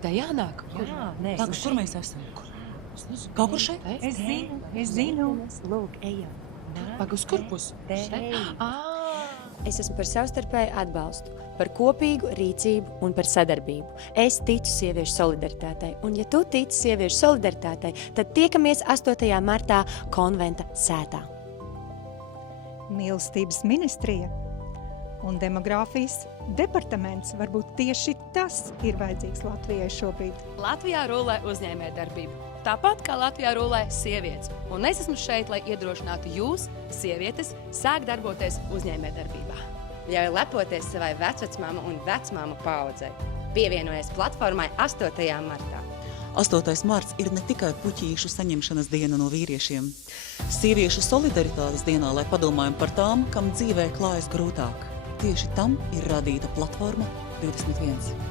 Tā jānāk. Jā, nē, Pagaid, kur mēs esam? Kaut kur šeit? Es zinu. Lūk, ejam. Pagaid, uz kur pusi? Es esmu par savstarpēju atbalstu, par kopīgu rīcību un par sadarbību. Es ticu sieviešu solidaritātei, un ja tu tici sieviešu solidaritātei, tad tiekamies 8. martā konventa sētā. Mīlestības ministrija un demogrāfijas departaments. Varbūt tieši tas ir vajadzīgs Latvijai šobrīd. Latvijā rulē uzņēmējdarbība. Tāpat kā Latvijā rulē sievietes. Un es esmu šeit, lai iedrošinātu jūs, sievietes, sākt darboties uzņēmējdarbībā. Ļauj lepoties savai vecvecmāmu un vecmāmu paaudzei. Pievienojies platformai 8. martā. 8. marts ir ne tikai puķīšu saņemšanas diena no vīriešiem. Sieviešu solidaritātes dienā, lai padomājam par tām, kam dzīvē klājas grūtāk. Tieši tam ir radīta platforma 21.